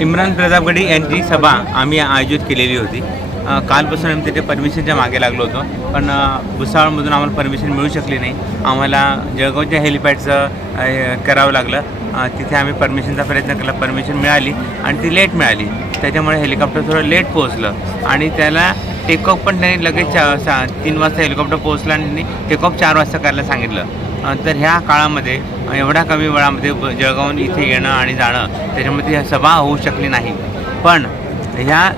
इम्रान प्रतापगडी यांची सभा आम्ही आयोजित केलेली होती. कालपासून आम्ही तिथे परमिशनच्या मागे लागलो होतो. पण भुसावळमधून आम्हाला परमिशन मिळू शकली नाही. आम्हाला जळगावच्या हेलिपॅडचं करावं लागलं. तिथे आम्ही परमिशनचा प्रयत्न केला. परमिशन मिळाली आणि ती लेट मिळाली. त्याच्यामुळे हेलिकॉप्टर थोडं लेट पोहोचलं. आणि त्याला टेकऑफ पण त्यांनी लगेच चा सा तीन वाजता हेलिकॉप्टर पोहोचला आणि टेकऑफ चार वाजता करायला सांगितलं. तर ह्या काळामध्ये एवढ्या कमी वेळामध्ये जळगावून इथे येणं आणि जाणं त्याच्यामध्ये ह्या सभा होऊ शकली नाही. पण ह्या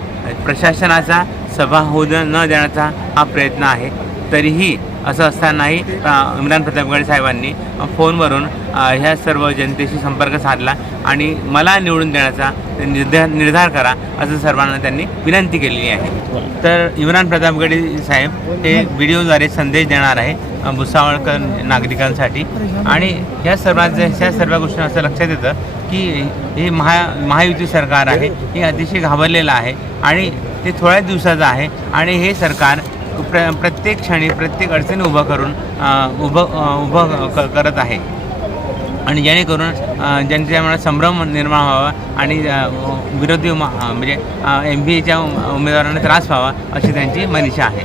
प्रशासनाचा सभा होऊ न देण्याचा हा प्रयत्न आहे. तरीही असं असतानाही इम्रान प्रतापगड साहेबांनी फोनवरून ह्या सर्व जनतेशी संपर्क साधला आणि मला निवडून देण्याचा निर्धार निर्धार करा असं सर्वांना त्यांनी विनंती केलेली आहे. तर इम्रान प्रतापगडी साहेब हे व्हिडिओद्वारे संदेश देणार आहे भुसावळकर नागरिकांसाठी. आणि ह्या सर्वांचं ह्या सर्व गोष्टी असं लक्षात येतं की हे महा महायुती सरकार आहे हे अतिशय घाबरलेलं आहे आणि ते थोड्याच दिवसाचं आहे आणि हे सरकार प्र प्रत्येक क्षणी प्रत्येक अडचण उभं करून उभं उभं करत आहे. आणि जेणेकरून अ, मनात संभ्रम निर्माण व्हावा आणि विरोधी म्हणजे एम बी एच्या उमेदवारांना त्रास व्हावा अशी त्यांची मनीषा आहे.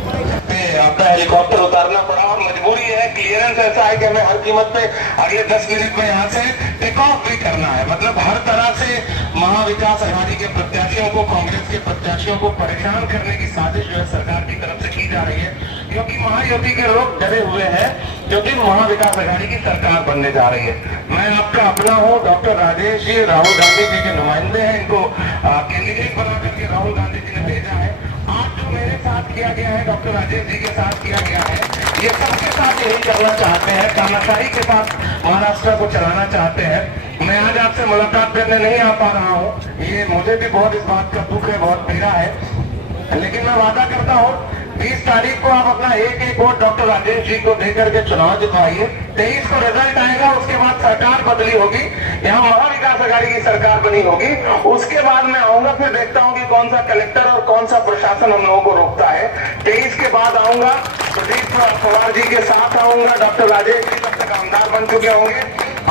आपका हेलीकॉप्टर उतारना पड़ा और मजबूरी है क्लियरेंस ऐसा है कि हमें हर कीमत पे अगले 10 मिनट में यहाँ से टेक ऑफ भी करना है. मतलब हर तरह से महाविकास आघाड़ी के प्रत्याशियों को कांग्रेस के प्रत्याशियों को परेशान करने की साजिश जो है सरकार की तरफ जा रही है। क्योंकि महायुति के लोग डरे हुए हैं क्योंकि महाविकास आघाड़ी की सरकार बनने जा रही है। मैं आपका अपना हूँ, डॉक्टर राजेश जी, राहुल गांधी जी के नुमाइंदे हैं। इनको कैंडिडेट बना करके राहुल गांधी जी ने भेजा है। आज जो मेरे साथ किया गया है, डॉक्टर राजेश जी के साथ किया गया है, ये सबके साथ यही करना चाहते हैं। तानाशाही के साथ महाराष्ट्र को चलाना चाहते हैं। मैं आज आपसे मुलाकात करने नहीं आ पा रहा हूँ। ये मुझे भी बहुत इस बात का दुख है, बहुत पीड़ा है। लेकिन मैं वादा करता हूँ बीस तारीख को आप अपना एक एक वोट डॉक्टर राजेश जी को देकर के चुनाव जितवाइए। तेईस को रिज़ल्ट आएगा, उसके बाद सरकार बदली होगी। यहाँ महाविकास आघाड़ी की सरकार बनी होगी। उसके बाद मैं आऊँगा, फिर देखता हूँ कि कौन सा कलेक्टर और कौन सा प्रशासन हम लोगों को रोकता है। तेईस के बाद आऊँगा, प्रदीप पवार जी के साथ आऊँगा, डॉक्टर राजेश जी तब तक आमदार बन चुके होंगे।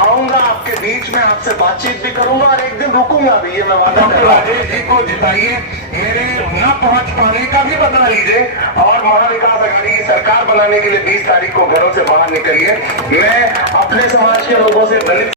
आऊँगा आपके बीच में आपसे बातचीत भी करूँगा और एक दिन रुकूँगा भी, ये मैं वादा कर राजेश जी को जिताइए, मेरे न पहुँच पाने का भी बदला लीजिए और महाविकास आघाड़ी की सरकार बनाने के लिए 20 तारीख को घरों से बाहर निकलिए। मैं अपने समाज के लोगों से दलित